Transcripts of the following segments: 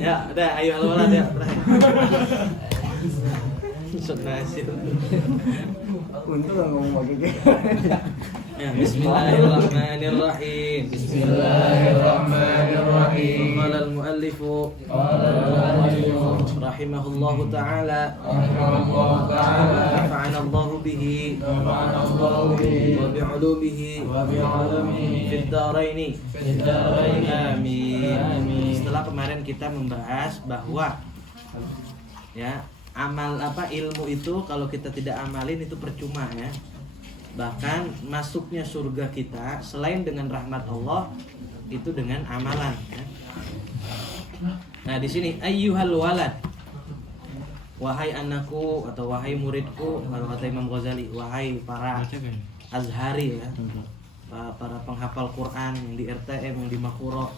Ya, udah, ayo al-walad ya. Sunnasil. Untung nggak ngomong pakai gitu. Ya, Bismillahirrahmanirrahim. Bismillahirrahmanirrahim. Qala al-muallifu rahimahullahu ta'ala nafa'ana Allahu bihi wa bi'ulumihi fid dharaini. Amin. Setelah kemarin kita membahas bahwa ya, ilmu itu kalau kita tidak amalin itu percuma ya. Bahkan masuknya surga kita selain dengan rahmat Allah itu dengan amalan ya. Nah, di sini ayyuhal walad, wahai anakku atau wahai muridku, kalau kata Imam Ghazali, wahai para azhari ya, para penghafal Quran yang di RTM, yang di Makuro.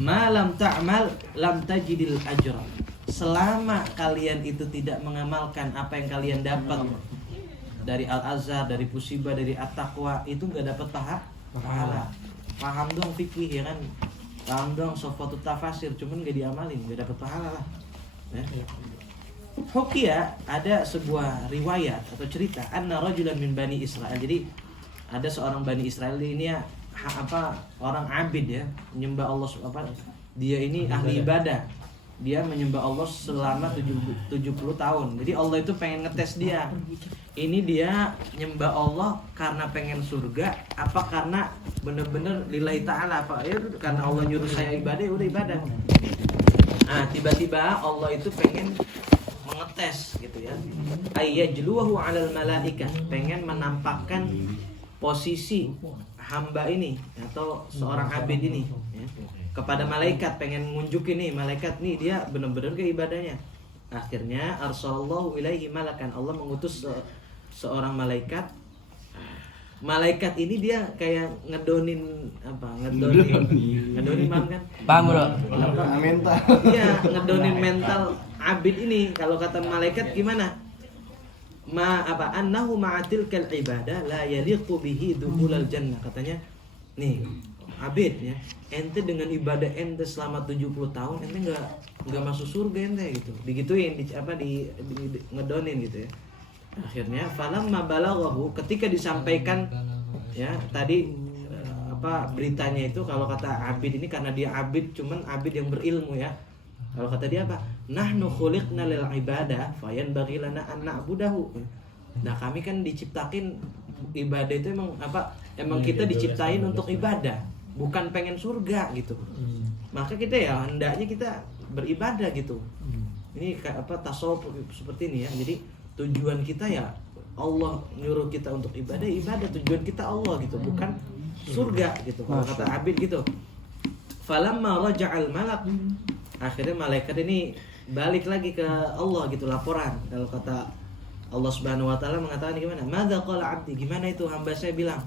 Ma lam ta'mal lam tajidil ajra. Selama kalian itu tidak mengamalkan apa yang kalian dapat dari Al-Azhar, dari Pusibah, dari At-Taqwa, itu nggak dapat pahala. Paham dong fikih ya kan, paham dong sofatut tafasir, cuman nggak diamalin, nggak dapat pahala lah ya. Hukia, ada sebuah riwayat atau cerita, anna rajulan min Bani Israel. Jadi ada seorang Bani Israel ini ya, orang abid ya, menyembah Allah, dia ini ahli ibadah. Dia menyembah Allah selama 70 tahun. Jadi Allah itu pengen ngetes dia. Ini dia nyembah Allah karena pengen surga, apa karena bener-bener lillahi ta'ala, apa ya karena Allah nyuruh saya ibadah, ya udah ibadah. Nah, tiba-tiba Allah itu pengen mengetes gitu ya. Ayyajluhu 'alal malaikah, pengen menampakkan posisi hamba ini atau seorang abid ini ya, kepada malaikat, pengen ngunjukin nih malaikat nih dia benar-benar ke ibadahnya. Akhirnya arsalallahu ilaihi malakan, Allah mengutus seorang malaikat. Malaikat ini dia kayak ngedonin man kan? Paham bro? Mental. Iya, ngedonin mental abid ini. Kalau kata malaikat gimana? Annahu ma'atilkal ibadah la yaliqu bihi dukhulal jannah. Katanya, nih, abid ya, ente dengan ibadah ente selama 70 tahun ente enggak masuk surga ente gitu. Digituin di ngedonin gitu ya. Akhirnya falamma balaghahu, ketika disampaikan ya tadi beritanya itu, kalau kata abid ini karena dia abid, cuman abid yang berilmu ya. Kalau kata dia apa? Nahnu khuliqna lil ibadah fayanbaghi lana an na'budahu. Nah, kami kan diciptakin ibadah itu emang kita diciptain untuk ibadah, bukan pengen surga gitu. Maka kita ya hendaknya kita beribadah gitu. Ini tasawuf seperti ini ya. Jadi tujuan kita ya Allah nyuruh kita untuk ibadah, tujuan kita Allah gitu, bukan surga gitu. Kalau kata abid gitu. Falamma raja'al malak, akhirnya malaikat ini balik lagi ke Allah gitu, laporan. Kalau kata Allah Subhanahu wa taala mengatakan gimana? Madza qala 'abdi? Gimana itu hamba saya bilang?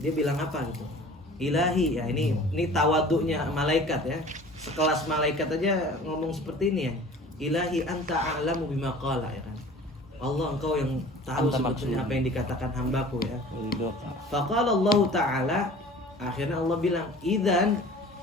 Dia bilang apa gitu? Ilahi ya, ini tawaduknya malaikat ya. Sekelas malaikat aja ngomong seperti ini ya. Ilahi anta a'lamu bima qala ya kan. Allah, engkau yang tahu sebetulnya apa yang dikatakan hambaku ya. Faqala Allah taala, akhirnya Allah bilang, idzan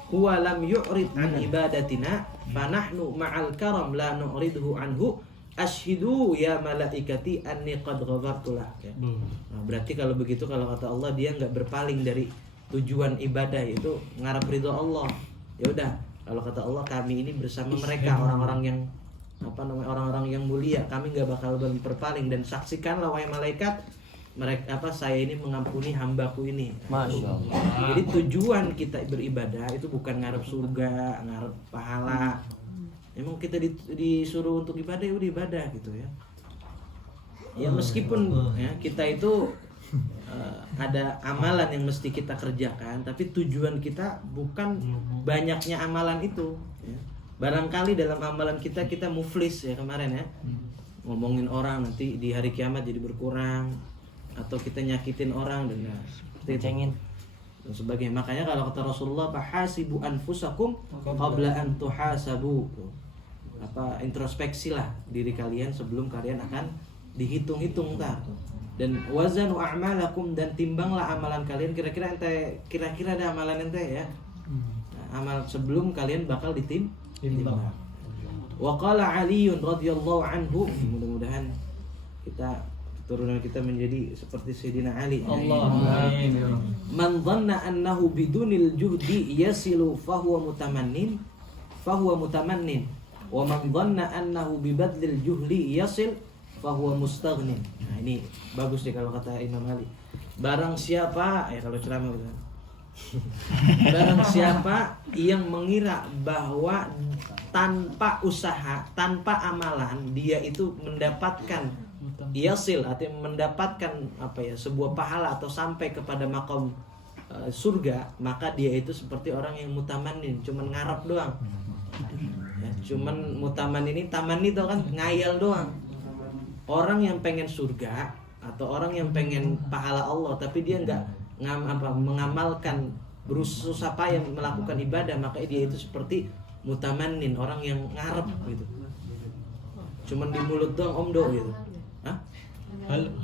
huwa lam yu'rid an ibadatina fanahnu ma'al karam la nu'ridhu anhu ashhidu ya malaikati anni qad ghafartu lah ya. Nah, berarti kalau begitu, kalau kata Allah dia enggak berpaling dari tujuan ibadah itu ngarep ridho Allah. Ya udah, kalau kata Allah kami ini bersama mereka orang-orang yang orang-orang yang mulia, kami enggak bakal berpaling, dan saksikanlah wahai malaikat saya ini mengampuni hambaku ini. Masya Allah. Jadi tujuan kita beribadah itu bukan ngarep surga, ngarep pahala. Emang kita disuruh untuk ibadah, ya udah ibadah gitu ya. Ya meskipun ya kita itu ada amalan yang mesti kita kerjakan, tapi tujuan kita bukan banyaknya amalan itu ya. Barangkali dalam amalan kita muflis ya kemarin ya, ngomongin orang nanti di hari kiamat jadi berkurang, atau kita nyakitin orang dan cengin dan sebagainya. Makanya kalau kata Rasulullah, fahasibu anfusakum qabla an tuhasabu. Introspeksilah diri kalian sebelum kalian akan dihitung-hitung ntar. Dan wazanu a'malakum, dan timbanglah amalan kalian, kira-kira ada amalan ente ya. Nah, amal sebelum kalian bakal ditimbang. Wa qala Ali radhiyallahu anhu, mudah-mudahan keturunan kita menjadi seperti Sayyidina Ali. Amin. Man dhanna annahu bidunil juhdi yasilu fahuwa mutamannin wa man dhanna annahu bibadlil juhli yasil fahuwa mustaghnin. Nah, ini bagus nih kalau kata Imam Ali. Barang siapa kalau ceramah gitu. Barang siapa yang mengira bahwa tanpa usaha, tanpa amalan dia itu mendapatkan yasil, artinya mendapatkan sebuah pahala atau sampai kepada makom surga, maka dia itu seperti orang yang mutamannin, cuman ngarep doang. Ya, cuman mutaman ini taman itu kan ngayal doang. Orang yang pengen surga atau orang yang pengen pahala Allah tapi dia nggak mengamalkan, berusaha payah melakukan ibadah, maka dia itu seperti mutamannin, orang yang ngarep gitu. Cuman di mulut doang omdo gitu. Hah?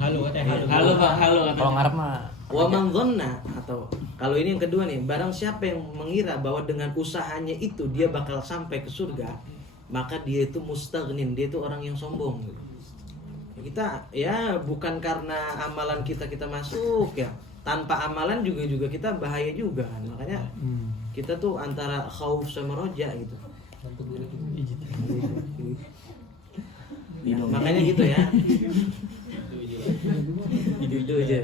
Halo katanya. Kalau ngarep mah Wa man dhanna, atau kalau ini yang kedua nih, barang siapa yang mengira bahwa dengan usahanya itu dia bakal sampai ke surga, maka dia itu mustaghnin, dia itu orang yang sombong gitu. Kita ya bukan karena amalan kita masuk ya. Tanpa amalan juga kita bahaya juga kan. Makanya kita tuh antara khauf sama roja gitu. Ya, makanya gitu ya. Itu aja.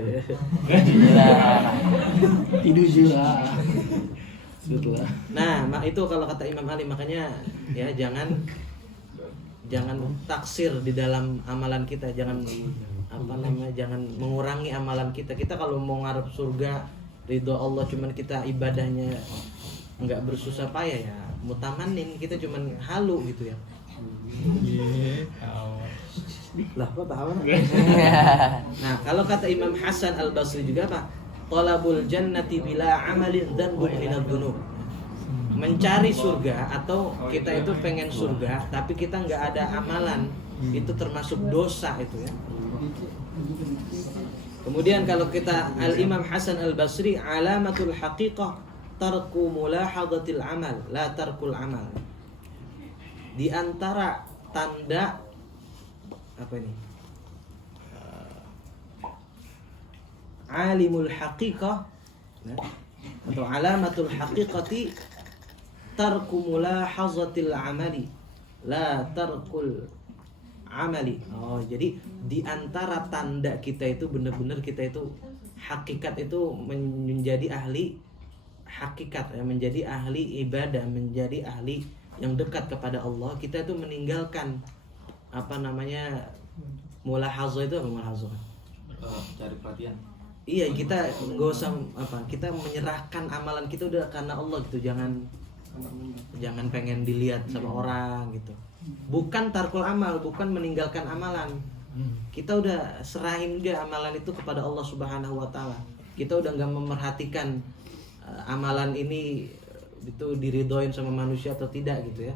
Nah, itu kalau kata Imam Ali, makanya ya jangan taksir di dalam amalan kita, jangan jangan mengurangi amalan kita. Kita kalau mau ngarep surga, ridho Allah, cuman kita ibadahnya nggak bersusah payah ya mutamannin, kita cuman halu gitu ya. Lah kok tahu? Nah, kalau kata Imam Hasan Al-Basri juga apa? Talabul jannati bila amalin dzanbun minadz dzunub. Mencari surga atau kita itu pengen surga tapi kita nggak ada amalan, itu termasuk dosa itu ya. Kemudian kalau kita Al-Imam Hasan Al-Basri, alamatul haqiqah tarku mulahadatil amal la tarkul amal. Di antara tanda apa ini? Alimul haqiqah atau alamatul haqiqati tarku mulahazatil amali la tarkul amali. Oh, jadi di antara tanda kita itu benar-benar kita itu hakikat itu menjadi ahli hakikat ya, menjadi ahli ibadah, menjadi ahli yang dekat kepada Allah, kita itu meninggalkan mulahazah itu apa mulahazah? Cari perhatian. Iya, kita nggak usah kita menyerahkan amalan kita udah karena Allah gitu, jangan pengen dilihat sama orang gitu. Bukan tarkul amal, bukan meninggalkan amalan. Kita udah serahin dia amalan itu kepada Allah Subhanahu wa taala. Kita udah nggak memperhatikan amalan ini itu diridhoin sama manusia atau tidak gitu ya.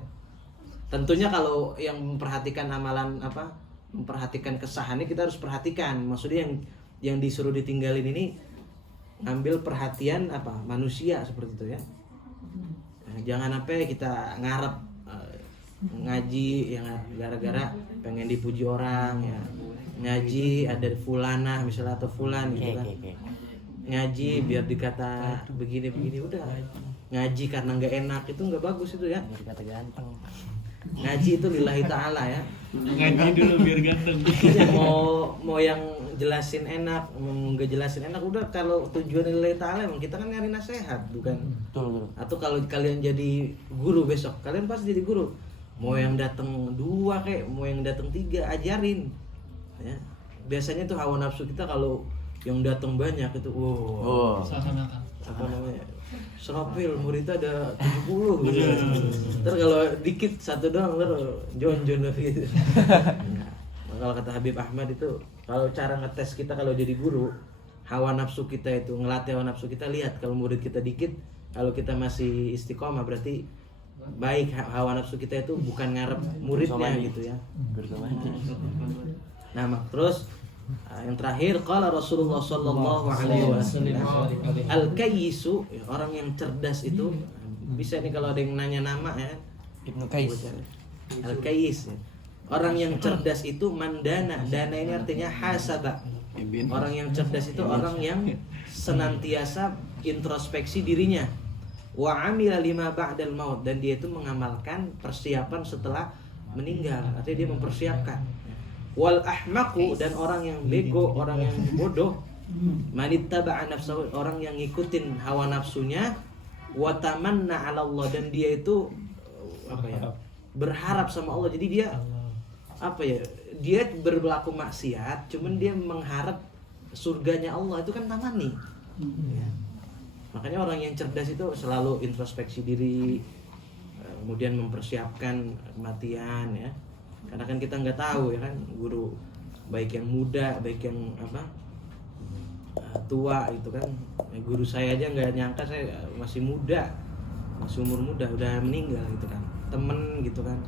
Tentunya kalau yang memperhatikan amalan memperhatikan kesahannya kita harus perhatikan. Maksudnya yang disuruh ditinggalin ini ngambil perhatian manusia seperti itu ya. Nah, jangan kita ngarep ngaji yang gara-gara pengen dipuji orang ya. Ngaji ada fulanah misalnya atau fulan gitu kan. Ngaji biar dikata begini udah. Ngaji karena nggak enak itu nggak bagus itu ya. dikata ganteng. Ngaji itu lillahi ta'ala ya. Ngaji dulu biar ganteng. Ya, mau yang jelasin enak, mau nggak jelasin enak, udah kalau tujuan lillahi ta'ala emang kita kan nyari nasihat bukan. Betul. Atau kalau kalian jadi guru besok, kalian pasti jadi guru. Mau yang datang 2 kayak, mau yang datang 3, ajarin. Ya. Biasanya tuh hawa nafsu kita kalau yang datang banyak itu, Sama-sama. apa namanya? Serapil muridnya ada 70 gitu. Ntar kalau dikit satu doang ntar John gitu. Nah, kalau kata Habib Ahmad itu, kalau cara ngetes kita kalau jadi guru, hawa nafsu kita itu, ngelatih hawa nafsu kita, lihat kalau murid kita dikit, kalau kita masih istiqomah berarti baik. Hawa nafsu kita itu bukan ngarep muridnya gitu ya. Nah, terus Yang terakhir qala Rasulullah sallallahu alaihi wasallam al-kayyisu, orang yang cerdas itu bisa nih kalau ada yang nanya nama ya. Ibnu Qais. Al-kayyis. Orang yang cerdas itu mandana. Dana ini artinya hasaba. Orang yang cerdas itu orang yang senantiasa introspeksi dirinya. Wa amila lima ba'dal maut, dan dia itu mengamalkan persiapan setelah meninggal. Artinya dia mempersiapkan. Wal ahmaqu, dan orang yang bego, orang yang bodoh, manittaba'a nafsahu, orang yang ngikutin hawa nafsunya, wa tamanna 'ala Allah, dan dia itu berharap sama Allah. Jadi dia dia berlaku maksiat, cuman dia mengharap surganya Allah, itu kan tamani. Ya. Makanya orang yang cerdas itu selalu introspeksi diri, kemudian mempersiapkan kematian ya. Karena kan kita nggak tahu ya kan, guru baik yang muda, baik yang tua itu kan. Guru saya aja nggak nyangka saya masih muda, masih umur muda udah meninggal gitu kan. Temen gitu kan.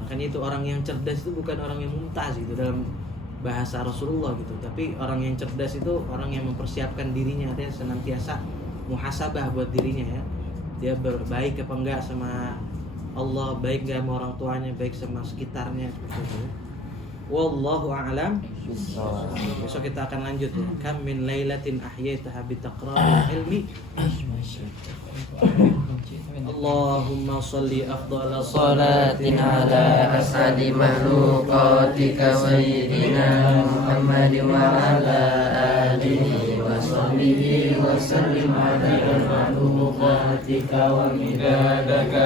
Makanya itu orang yang cerdas itu bukan orang yang mumtaz gitu dalam bahasa Rasulullah gitu, tapi orang yang cerdas itu orang yang mempersiapkan dirinya, dia senantiasa muhasabah buat dirinya ya. Dia berbaik apa enggak sama Allah, baik enggak sama orang tuanya, baik sama sekitarnya seperti itu. Wallahu a'lam. Besok kita akan lanjut ya. Kam min lailatin ahyaitaha bi taqraril ilmi. Allahumma shalli afdhala salatin ala asadi makhluqatika sayyidina Muhammad wa ala alihi wa sahbihi wa sallim ala makhluqatika wa midadaka